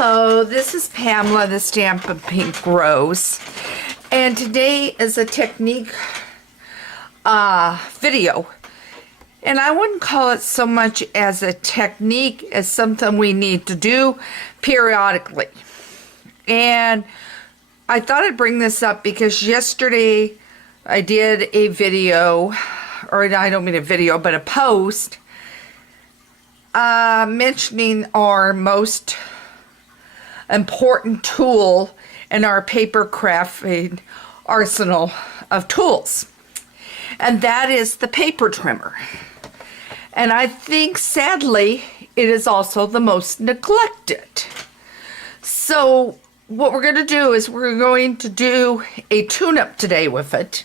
Hello, this is Pamela, the Stampin' Pink Rose, and today is a technique video, and I wouldn't call it so much as a technique as something we need to do periodically. And I thought I'd bring this up because yesterday I did a video, or I don't mean a video, but a post mentioning our most important tool in our paper crafting arsenal of tools, and that is the paper trimmer. And I think sadly it is also the most neglected. So what we're going to do is we're going to do a tune-up today with it,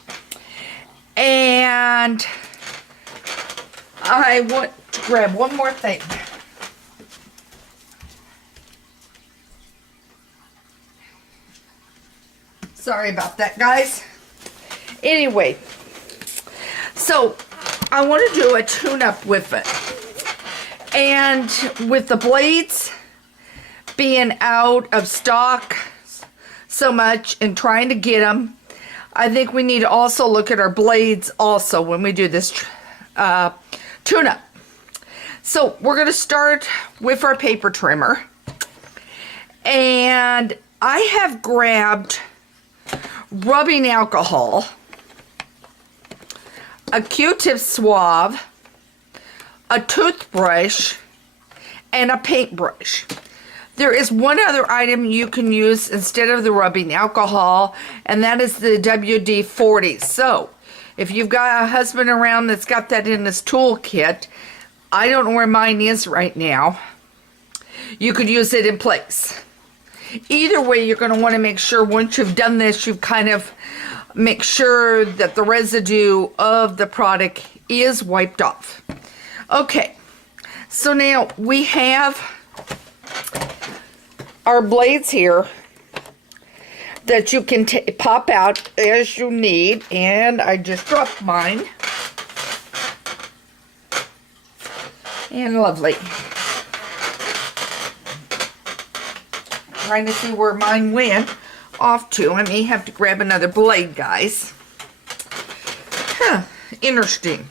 and I want to grab one more thing. Sorry about that, guys. Anyway, so I want to do a tune-up with it. And with the blades being out of stock so much and trying to get them, I think we need to also look at our blades also when we do this tune-up. So we're going to start with our paper trimmer. And I have grabbed rubbing alcohol, a Q-tip swab, a toothbrush, and a paintbrush. There is one other item you can use instead of the rubbing alcohol, and that is the WD-40. So if you've got a husband around that's got that in his toolkit, I don't know where mine is right now, you could use it in place. Either way, you're going to want to make sure once you've done this, you kind of make sure that the residue of the product is wiped off. Okay, so now we have our blades here that you can pop out as you need, and I just dropped mine. And lovely. Trying to see where mine went off to. I may have to grab another blade, guys. Interesting.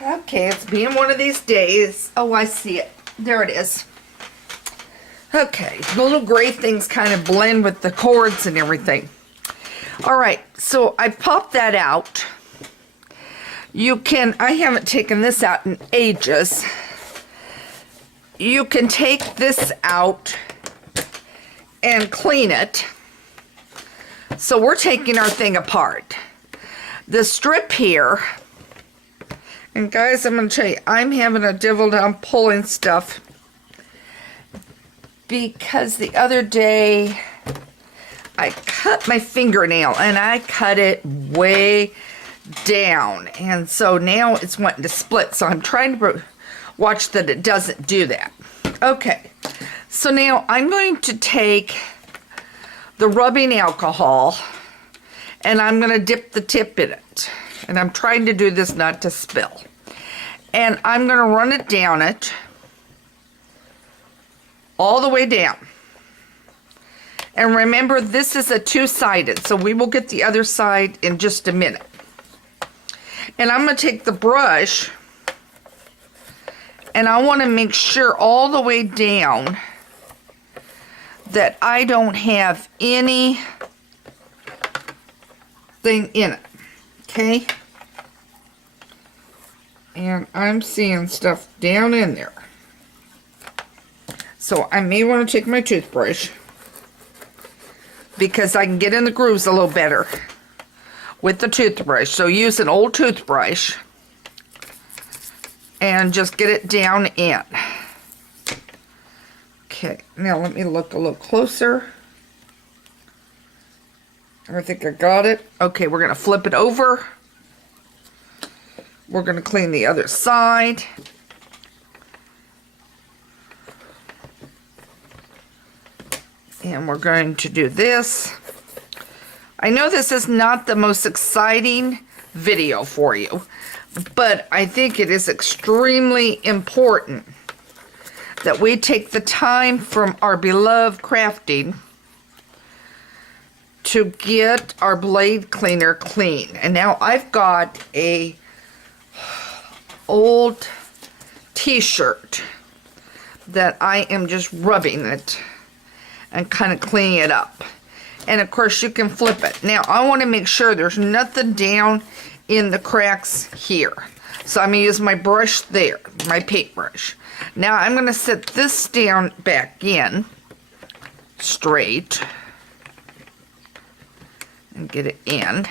Okay, it's being one of these days. Oh, I see it. There it is. Okay, the little gray things kind of blend with the cords and everything. Alright, so I popped that out. You can, I haven't taken this out in ages. You can take this out and clean it. So we're taking our thing apart. The strip here, and guys, I'm going to tell you, I'm having a devil down pulling stuff because the other day I cut my fingernail and I cut it way down, and so now it's wanting to split, so I'm trying to watch that it doesn't do that. Okay, so now I'm going to take the rubbing alcohol and I'm going to dip the tip in it, and I'm trying to do this not to spill, and I'm going to run it down it all the way down. And remember, this is a two-sided, so we will get the other side in just a minute. And I'm going to take the brush, and I want to make sure all the way down that I don't have anything in it, okay? And I'm seeing stuff down in there. So I may want to take my toothbrush because I can get in the grooves a little better with the toothbrush. So use an old toothbrush and just get it down in. Okay, now let me look a little closer. I think I got it. Okay, we're going to flip it over. We're going to clean the other side. And we're going to do this. I know this is not the most exciting video for you, but I think it is extremely important that we take the time from our beloved crafting to get our blade cleaner clean. And now I've got a old t-shirt that I am just rubbing it and kind of cleaning it up. And of course you can flip it. Now I want to make sure there's nothing down in the cracks here. So I'm going to use my brush there, my paintbrush. Now I'm going to set this down back in straight and get it in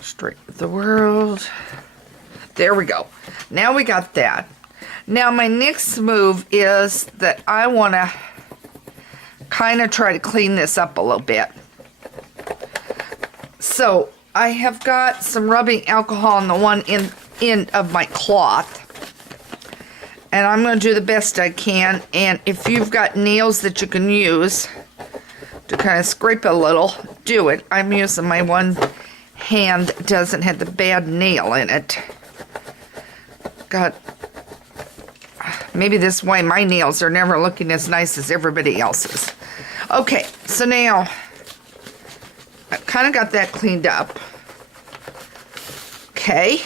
straight with the world. There we go. Now we got that. Now my next move is that I want to kind of try to clean this up a little bit. So I have got some rubbing alcohol on the one end of my cloth, and I'm going to do the best I can. And if you've got nails that you can use to kind of scrape a little, do it. I'm using my one hand that doesn't have the bad nail in it. Got maybe this way my nails are never looking as nice as everybody else's. Okay, so now I've kind of got that cleaned up. Okay.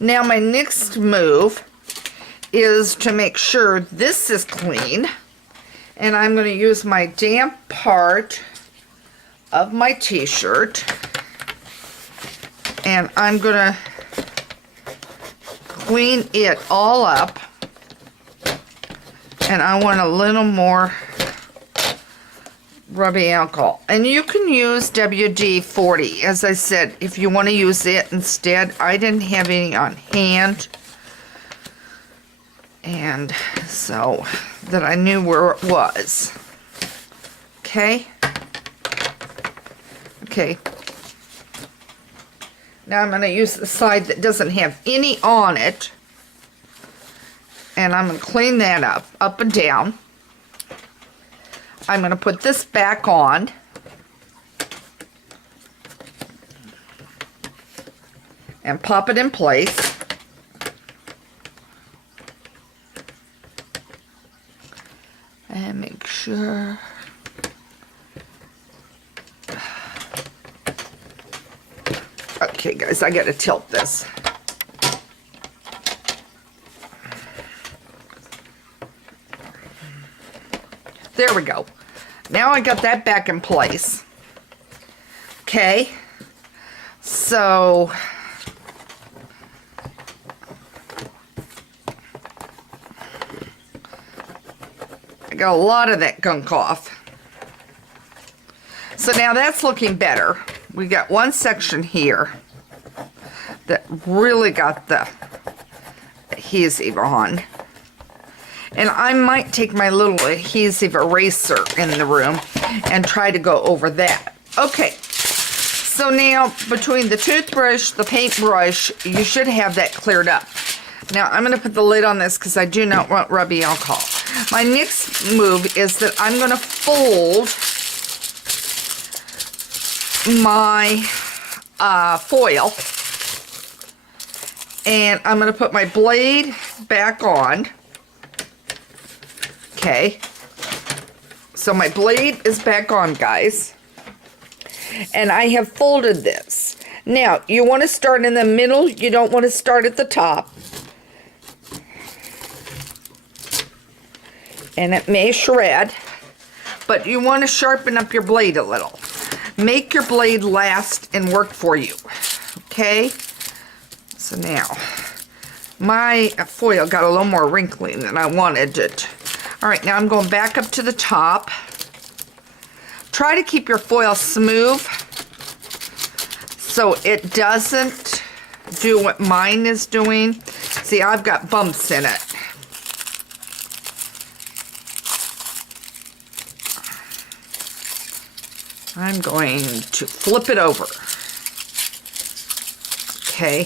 Now my next move is to make sure this is clean. And I'm going to use my damp part of my t-shirt. And I'm going to clean it all up. And I want a little more rubbing alcohol. And you can use WD-40, as I said, if you want to use it instead. I didn't have any on hand. And so that I knew where it was. Okay. Okay. Now I'm going to use the side that doesn't have any on it. And I'm going to clean that up and down. I'm going to put this back on. And pop it in place. And make sure. Okay, guys, I got to tilt this. There we go. Now I got that back in place. Okay. So I got a lot of that gunk off. So now that's looking better. We got one section here that really got the adhesive on. And I might take my little adhesive eraser in the room and try to go over that. Okay, so now between the toothbrush, the paintbrush, you should have that cleared up. Now I'm going to put the lid on this because I do not want rubbing alcohol. My next move is that I'm going to fold my foil. And I'm going to put my blade back on. Okay, so my blade is back on, guys, and I have folded this. Now, you want to start in the middle, you don't want to start at the top. And it may shred, but you want to sharpen up your blade a little. Make your blade last and work for you, okay? So now, my foil got a little more wrinkly than I wanted it. All right, now I'm going back up to the top. Try to keep your foil smooth so it doesn't do what mine is doing. See, I've got bumps in it. I'm going to flip it over. Okay.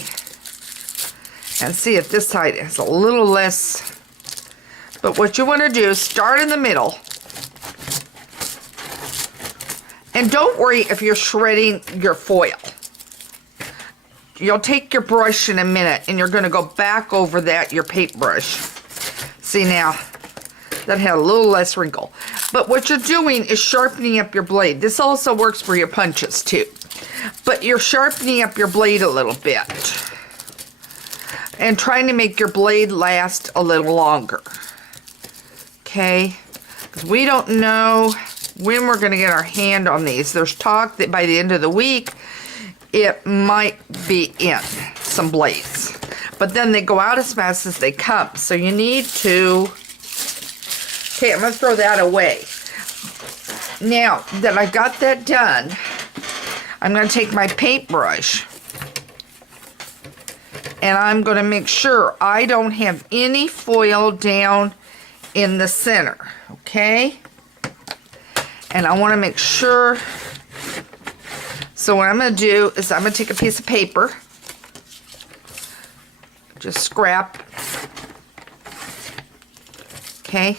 And see if this side is a little less. But what you want to do is start in the middle. And don't worry if you're shredding your foil. you'll take your brush in a minute and you're going to go back over that, your paintbrush. See now, that had a little less wrinkle. But what you're doing is sharpening up your blade. This also works for your punches too. But you're sharpening up your blade a little bit. And trying to make your blade last a little longer. Okay? Because we don't know when we're going to get our hand on these. There's talk that by the end of the week, it might be in some blades. But then they go out as fast as they come. So you need to... Okay, I'm going to throw that away. Now that I got that done, I'm going to take my paintbrush and I'm going to make sure I don't have any foil down in the center, okay? And I want to make sure. So what I'm going to do is I'm going to take a piece of paper, just scrap, okay?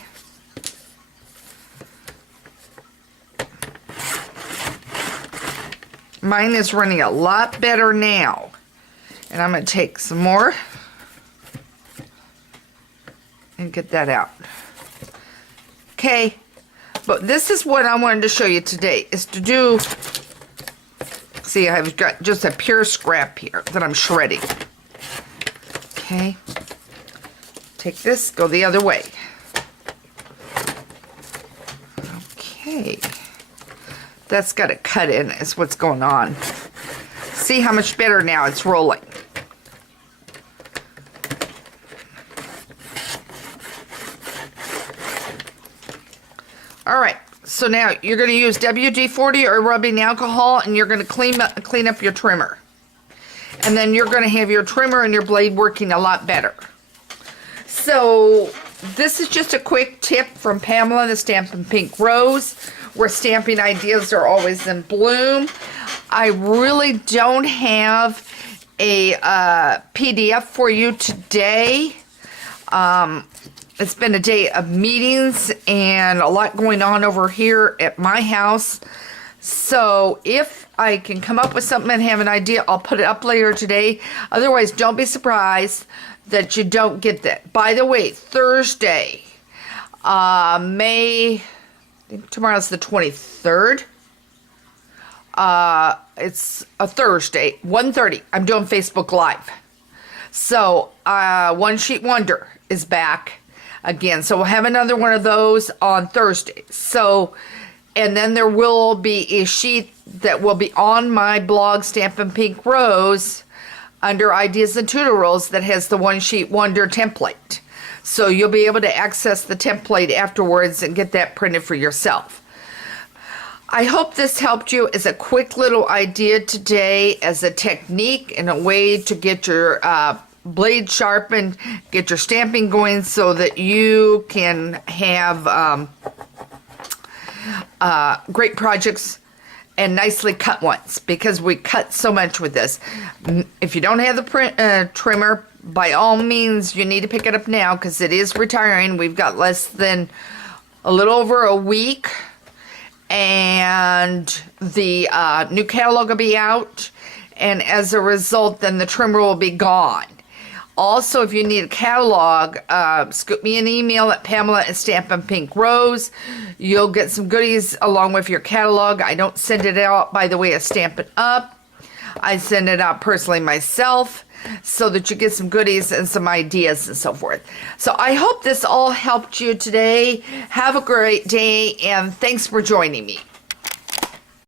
Mine is running a lot better now. And I'm going to take some more and get that out. Okay, but this is what I wanted to show you today, is to do, see, I've got just a pure scrap here that I'm shredding. Okay, take this, go the other way. Okay, that's got a cut in, is what's going on. See how much better now it's rolling. Alright, so now you're going to use WD-40 or rubbing alcohol, and you're going to clean up your trimmer. And then you're going to have your trimmer and your blade working a lot better. So this is just a quick tip from Pamela, the Stampin' Pink Rose, where stamping ideas are always in bloom. I really don't have a PDF for you today. It's been a day of meetings and a lot going on over here at my house. So if I can come up with something and have an idea, I'll put it up later today. Otherwise, don't be surprised that you don't get that. By the way, Thursday, I think tomorrow's the 23rd. It's a Thursday, 1:30. I'm doing Facebook Live. So, One Sheet Wonder is back again. So we'll have another one of those on Thursday. So, and then there will be a sheet that will be on my blog, Stampin' Pink Rose, under Ideas and Tutorials, that has the One Sheet Wonder template. So you'll be able to access the template afterwards and get that printed for yourself. I hope this helped you as a quick little idea today, as a technique and a way to get your blade sharpened, get your stamping going so that you can have great projects and nicely cut ones, because we cut so much with this. If you don't have the trimmer, by all means, you need to pick it up now, because it is retiring. We've got less than a little over a week, and the new catalog will be out, and as a result, then the trimmer will be gone. Also, if you need a catalog, scoop me an email at Pamela@StampinPinkRose. You'll get some goodies along with your catalog. I don't send it out by the way of Stampin' Up. I send it out personally myself, so that you get some goodies and some ideas and so forth. So I hope this all helped you today. Have a great day, and thanks for joining me.